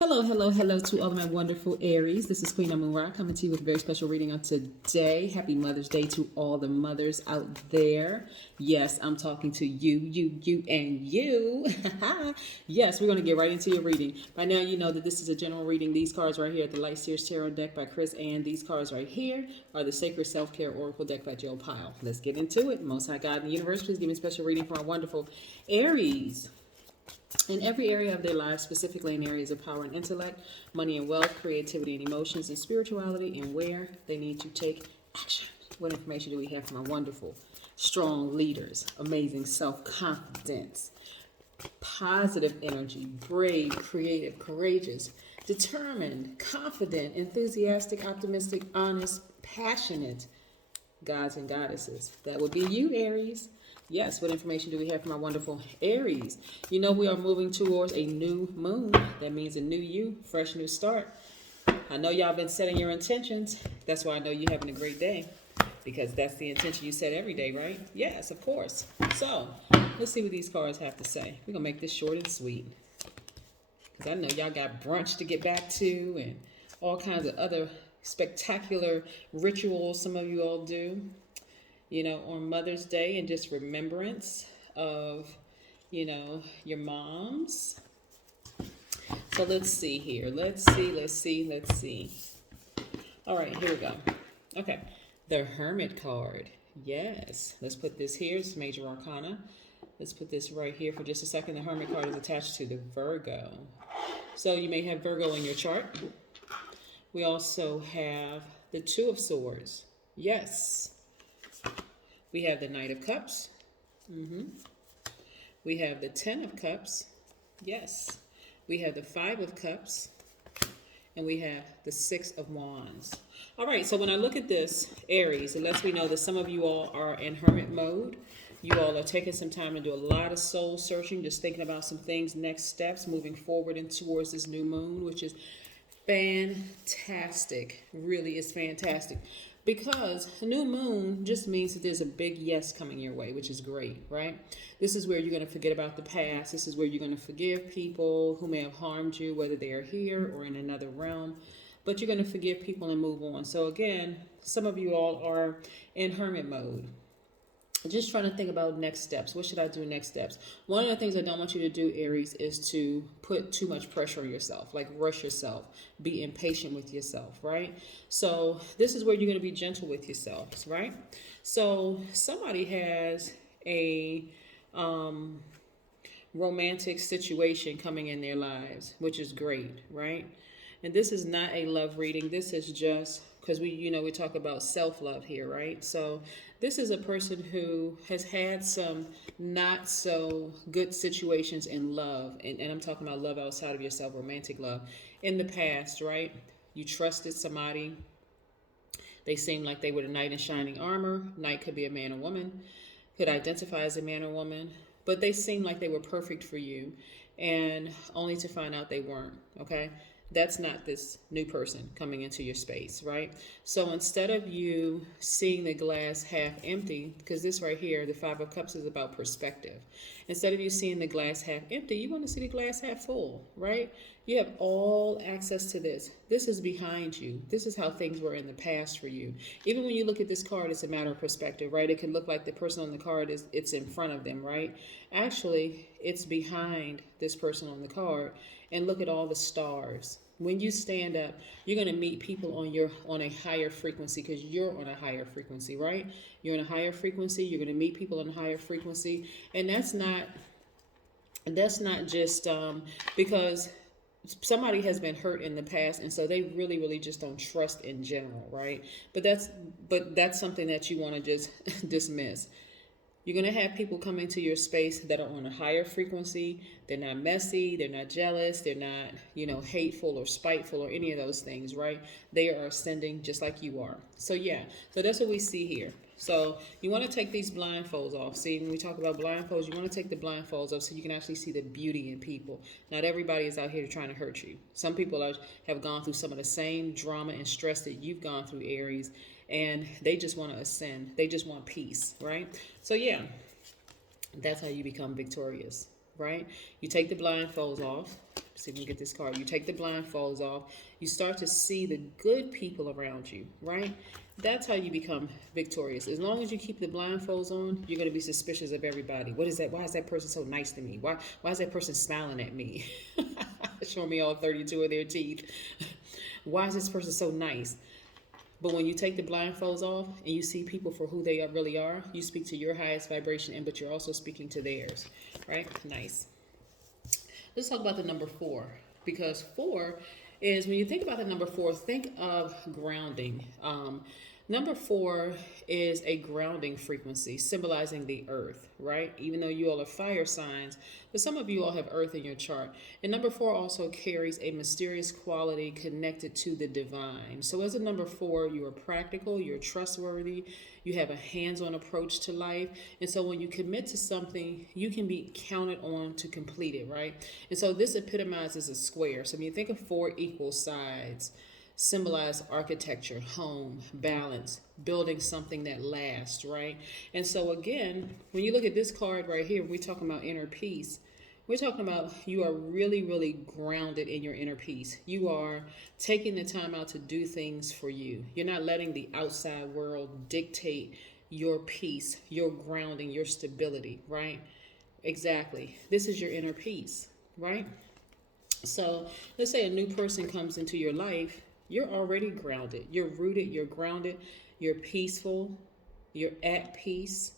Hello, hello, hello to all of my wonderful Aries. This is Queen Amun Ra coming to you with a very special reading on today. Happy Mother's Day to all the mothers out there. Yes, I'm talking to you, and you. Yes, we're going to get right into your reading. By now, you know that this is a general reading. These cards right here at the Light Sears Tarot deck by Chris, and these cards right here are the Sacred Self-Care Oracle deck by Joe Pyle. Let's get into it. Most High God in the universe, please give me a special reading for our wonderful Aries. In every area of their lives, specifically in areas of power and intellect, money and wealth, creativity and emotions, and spirituality, and where they need to take action. What information do we have from our wonderful, strong leaders? Amazing self-confidence, positive energy, brave, creative, courageous, determined, confident, enthusiastic, optimistic, honest, passionate, gods and goddesses. That would be you, Aries. Yes, what information do we have from our wonderful Aries? You know, we are moving towards a new moon. That means a new you, fresh new start. I know y'all been setting your intentions. That's why I know you're having a great day, because that's the intention you set every day, right? Yes, of course. So let's see what these cards have to say. We're going to make this short and sweet, because I know y'all got brunch to get back to and all kinds of other spectacular rituals some of you all do, you know, on Mother's Day, and just remembrance of, you know, your moms. So let's see here. Let's see. All right, here we go. Okay, the Hermit card. Yes, let's put this here. It's Major Arcana. Let's put this right here for just a second. The Hermit card is attached to the Virgo. So you may have Virgo in your chart. We also have the Two of Swords. Yes. We have the Knight of Cups. We have the Ten of Cups. Yes. We have the Five of Cups. And we have the Six of Wands. All right, so when I look at this, Aries, it lets me know that some of you all are in hermit mode. You all are taking some time to do a lot of soul searching, just thinking about some things, next steps, moving forward and towards this new moon, which is fantastic. Really is fantastic. Because the new moon just means that there's a big yes coming your way, which is great, right? This is where you're going to forget about the past. This is where you're going to forgive people who may have harmed you, whether they are here or in another realm. But you're going to forgive people and move on. So again, some of you all are in hermit mode. Just trying to think about next steps. What should I do next steps? One of the things I don't want you to do, Aries, is to put too much pressure on yourself, like rush yourself, be impatient with yourself, right? So this is where you're going to be gentle with yourselves, right? So somebody has a romantic situation coming in their lives, which is great, right? And this is not a love reading. This is just because we talk about self-love here, right? So this is a person who has had some not so good situations in love. And I'm talking about love outside of yourself, romantic love, in the past, right? You trusted somebody. They seemed like they were the knight in shining armor. Knight could be a man or woman, could identify as a man or woman, but they seemed like they were perfect for you, and only to find out they weren't, okay? That's not this new person coming into your space, right? So instead of you seeing the glass half empty, because this right here, the Five of Cups, is about perspective. Instead of you seeing the glass half empty, you want to see the glass half full, right? You have all access to this. This is behind you. This is how things were in the past for you. Even when you look at this card, it's a matter of perspective, right? It can look like the person on the card it's in front of them, right? Actually, it's behind this person on the card. And look at all the stars. When you stand up, you're going to meet people on a higher frequency, because you're on a higher frequency, right? You're on a higher frequency. You're going to meet people on a higher frequency, and that's not just because somebody has been hurt in the past, and so they really just don't trust in general, right? But that's something that you want to just dismiss. You're going to have people come into your space that are on a higher frequency. They're not messy. They're not jealous. They're not, hateful or spiteful or any of those things, right? They are ascending just like you are. So, yeah. So that's what we see here. So you want to take these blindfolds off. See, when we talk about blindfolds, you want to take the blindfolds off so you can actually see the beauty in people. Not everybody is out here trying to hurt you. Some people have gone through some of the same drama and stress that you've gone through, Aries, and they just want to ascend. They just want peace, right? So yeah, that's how you become victorious, right? You take the blindfolds off. See if we can get this card. You take the blindfolds off. You start to see the good people around you, right? That's how you become victorious. As long as you keep the blindfolds on, you're going to be suspicious of everybody. What is that? Why is that person so nice to me? Why is that person smiling at me? Showing me all 32 of their teeth. Why is this person so nice? But when you take the blindfolds off and you see people for who they really are, you speak to your highest vibration, but you're also speaking to theirs, right? Nice. Let's talk about the number 4, because 4 is, when you think about the number 4, think of grounding. Number 4 is a grounding frequency symbolizing the earth, right? Even though you all are fire signs, but some of you all have earth in your chart. And number 4 also carries a mysterious quality connected to the divine. So as a number 4, you are practical, you're trustworthy, you have a hands-on approach to life. And so when you commit to something, you can be counted on to complete it, right? And so this epitomizes a square. So when you think of 4 equal sides, symbolize architecture, home, balance, building something that lasts, right? And so again, when you look at this card right here, we're talking about inner peace. We're talking about you are really, really grounded in your inner peace. You are taking the time out to do things for you. You're not letting the outside world dictate your peace, your grounding, your stability, right? Exactly. This is your inner peace, right? So let's say a new person comes into your life. You're already grounded. You're rooted. You're grounded. You're peaceful. You're at peace,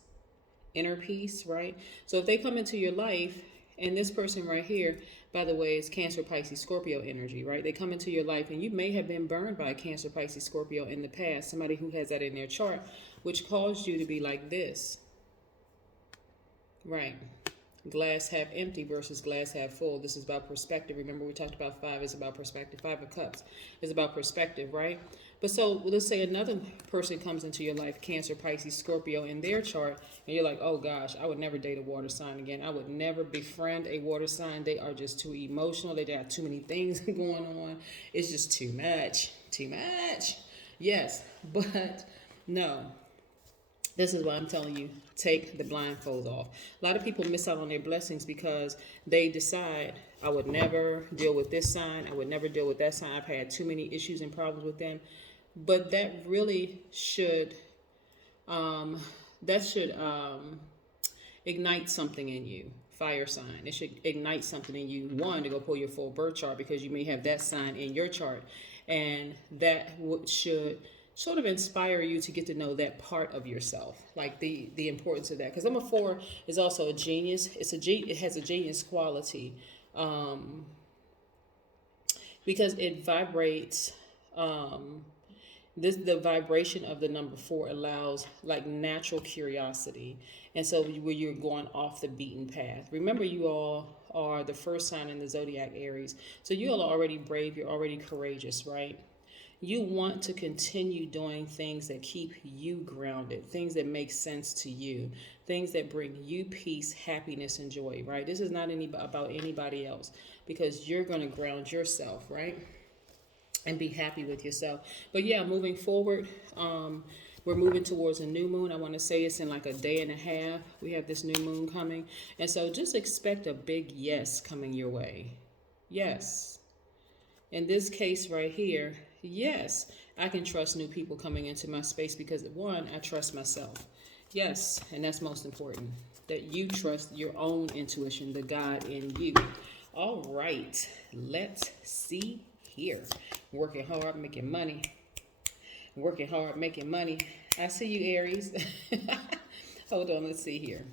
inner peace, right? So if they come into your life, and this person right here, by the way, is Cancer, Pisces, Scorpio energy, right? They come into your life, and you may have been burned by Cancer, Pisces, Scorpio in the past, somebody who has that in their chart, which caused you to be like this, right? Glass half empty versus glass half full. This is about perspective. Remember, we talked about 5 is about perspective. 5 of Cups is about perspective, right? But so let's say another person comes into your life, Cancer, Pisces, Scorpio in their chart, and you're like, oh gosh, I would never date a water sign again. I would never befriend a water sign. They are just too emotional. They got too many things going on. It's just too much. Too much. Yes, but no. This is why I'm telling you, take the blindfold off. A lot of people miss out on their blessings because they decide, I would never deal with this sign. I would never deal with that sign. I've had too many issues and problems with them. But that really should, ignite something in you. Fire sign. It should ignite something in you. One, to go pull your full birth chart, because you may have that sign in your chart. And that should sort of inspire you to get to know that part of yourself, like the importance of that. Because number 4 is also a genius. It has a genius quality, because it vibrates. The vibration of the number 4 allows like natural curiosity, and so where you're going off the beaten path. Remember, you all are the first sign in the Zodiac, Aries, so you all are already brave. You're already courageous, right? You want to continue doing things that keep you grounded, things that make sense to you, things that bring you peace, happiness, and joy, right? This is not about anybody else, because you're going to ground yourself, right? And be happy with yourself. But yeah, moving forward, we're moving towards a new moon. I want to say it's in like a day and a half. We have this new moon coming. And so just expect a big yes coming your way. Yes. In this case right here, yes, I can trust new people coming into my space because, one, I trust myself. Yes, and that's most important, that you trust your own intuition, the God in you. All right, let's see here. Working hard, making money. Working hard, making money. I see you, Aries. Hold on, let's see here.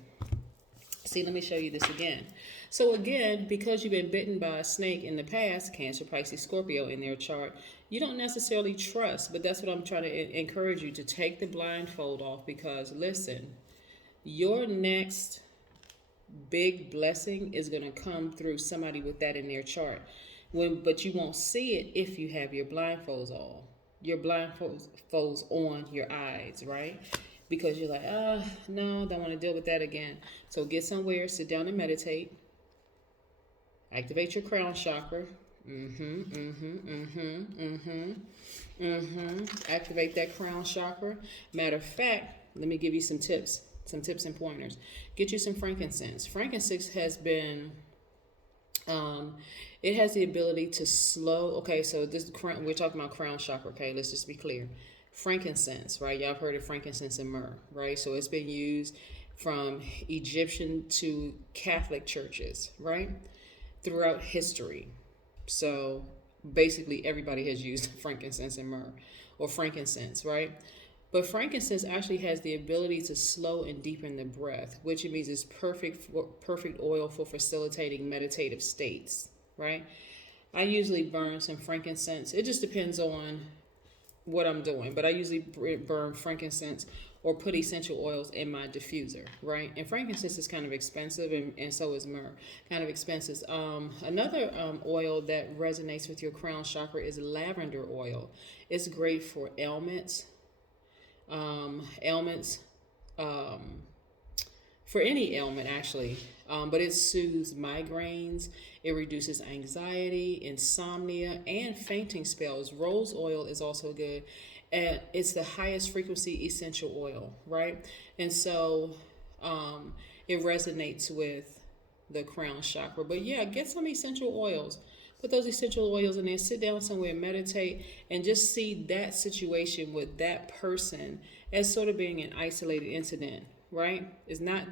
See, let me show you this again. So again, because you've been bitten by a snake in the past, Cancer, Pisces, Scorpio in their chart, you don't necessarily trust, but that's what I'm trying to encourage you to take the blindfold off, because listen, your next big blessing is going to come through somebody with that in their chart. But you won't see it if you have your blindfolds on. Your blindfolds on your eyes, right? Because you're like, no, don't want to deal with that again. So get somewhere, sit down and meditate. Activate your crown chakra. Activate that crown chakra. Matter of fact, let me give you some tips and pointers. Get you some frankincense. Frankincense has been Um, it has the ability to slow. Okay, so this crown, we're talking about crown chakra. Okay, let's just be clear. Frankincense, right? Y'all have heard of frankincense and myrrh, right? So it's been used from Egyptian to Catholic churches, right? Throughout history. So basically, everybody has used frankincense and myrrh or frankincense, right? But frankincense actually has the ability to slow and deepen the breath, which it means is perfect oil for facilitating meditative states, right? I usually burn some frankincense. It just depends on what I'm doing, but I usually burn frankincense or put essential oils in my diffuser, right? And frankincense is kind of expensive, and so is myrrh, kind of expensive. Another oil that resonates with your crown chakra is lavender oil. It's great for ailments, um, for any ailment actually. But it soothes migraines, it reduces anxiety, insomnia, and fainting spells. Rose oil is also good. And it's the highest frequency essential oil, right? And so it resonates with the crown chakra. But yeah, get some essential oils. Put those essential oils in there, sit down somewhere, meditate, and just see that situation with that person as sort of being an isolated incident, right? It's not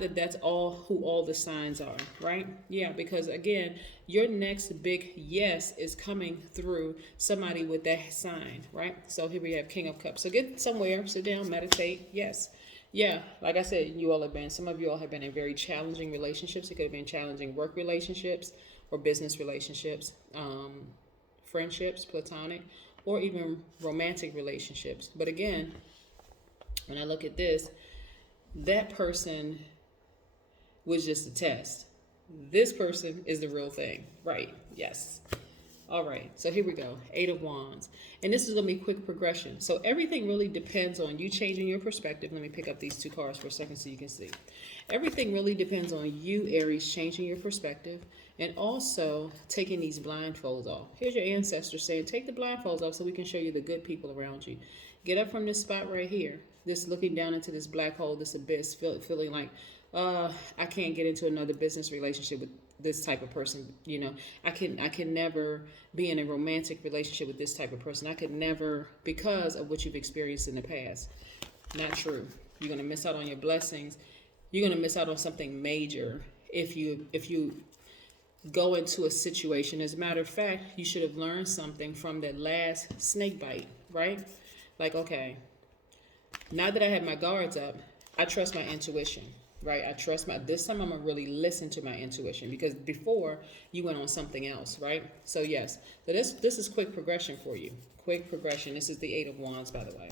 that that's all who all the signs are, right? Yeah, because again, your next big yes is coming through somebody with that sign, right? So here we have King of Cups. So get somewhere, sit down, meditate. Yes. Yeah, like I said, some of you all have been in very challenging relationships. It could have been challenging work relationships or business relationships, friendships, platonic, or even romantic relationships. But again, when I look at this, that person was just a test. This person is the real thing, right? Yes. All right, so here we go. Eight of Wands. And this is going to be quick progression. So everything really depends on you changing your perspective. Let me pick up these two cards for a second so you can see. Everything really depends on you, Aries, changing your perspective and also taking these blindfolds off. Here's your ancestors saying, take the blindfolds off so we can show you the good people around you. Get up from this spot right here, this looking down into this black hole, this abyss, feeling like, I can't get into another business relationship with this type of person. I can never be in a romantic relationship with this type of person. I could never, because of what you've experienced in the past. Not true. You're going to miss out on your blessings. You're going to miss out on something major if you go into a situation. As a matter of fact, you should have learned something from that last snake bite, right? Like, okay, now that I have my guards up, I trust my intuition, right? This time I'm going to really listen to my intuition, because before you went on something else, right? So yes, so this is quick progression for you. Quick progression. This is the Eight of Wands, by the way.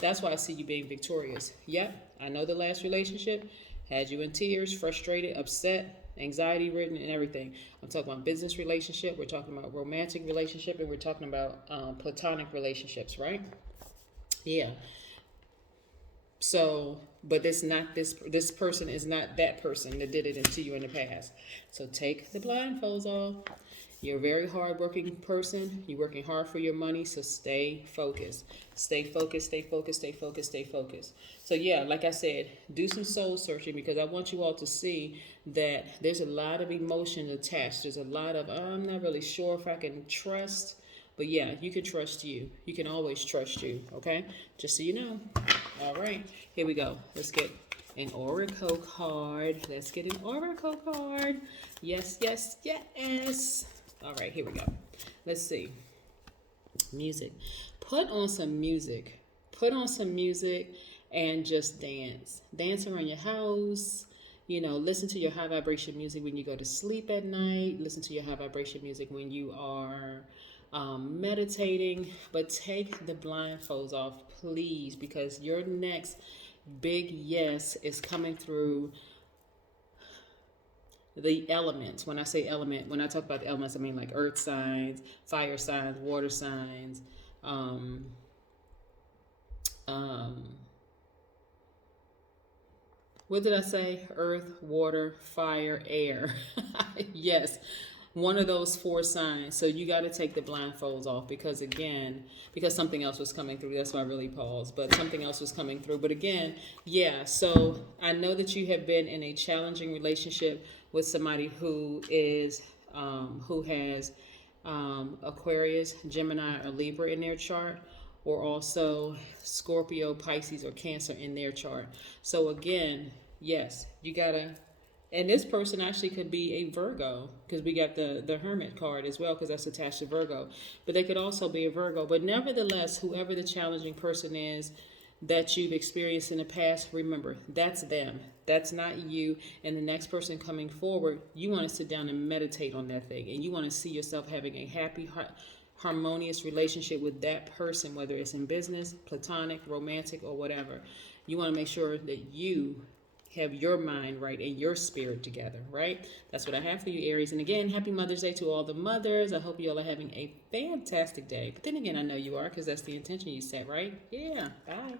That's why I see you being victorious. Yep, I know the last relationship had you in tears, frustrated, upset, anxiety ridden, and everything. I'm talking about business relationship, we're talking about romantic relationship, and we're talking about platonic relationships, right? Yeah. So, but this person is not that person that did it to you in the past. So take the blindfolds off. You're a very hardworking person. You're working hard for your money, so stay focused. Stay focused, stay focused, stay focused, stay focused. So yeah, like I said, do some soul searching, because I want you all to see that there's a lot of emotion attached. There's a lot of, I'm not really sure if I can trust. But yeah, you can trust you. You can always trust you, okay? Just so you know. All right, here we go. Let's get an oracle card. Let's get an oracle card. Yes, yes, yes. All right, here we go. Let's see. Music. Put on some music. Put on some music and just dance. Dance around your house. Listen to your high vibration music when you go to sleep at night. Listen to your high vibration music when you are meditating. But take the blindfolds off, please, because your next big yes is coming through the elements. When I say element, when I talk about the elements, I mean like earth signs, fire signs, water signs, what did I say? Earth, water, fire, air. Yes. one of those four signs. So you got to take the blindfolds off because something else was coming through. That's why I really paused. But something else was coming through. But again, yeah. So I know that you have been in a challenging relationship with somebody who has Aquarius, Gemini, or Libra in their chart, or also Scorpio, Pisces, or Cancer in their chart. So again, yes, you gotta. And this person actually could be a Virgo because we got the Hermit card as well because that's attached to Virgo. But they could also be a Virgo. But nevertheless, whoever the challenging person is that you've experienced in the past, remember, that's them. That's not you. And the next person coming forward, you want to sit down and meditate on that thing. And you want to see yourself having a happy, harmonious relationship with that person, whether it's in business, platonic, romantic, or whatever. You want to make sure that you have your mind right and your spirit together, right? That's what I have for you, Aries. And again, happy Mother's Day to all the mothers. I hope you all are having a fantastic day. But then again, I know you are because that's the intention you set, right? Yeah. Bye.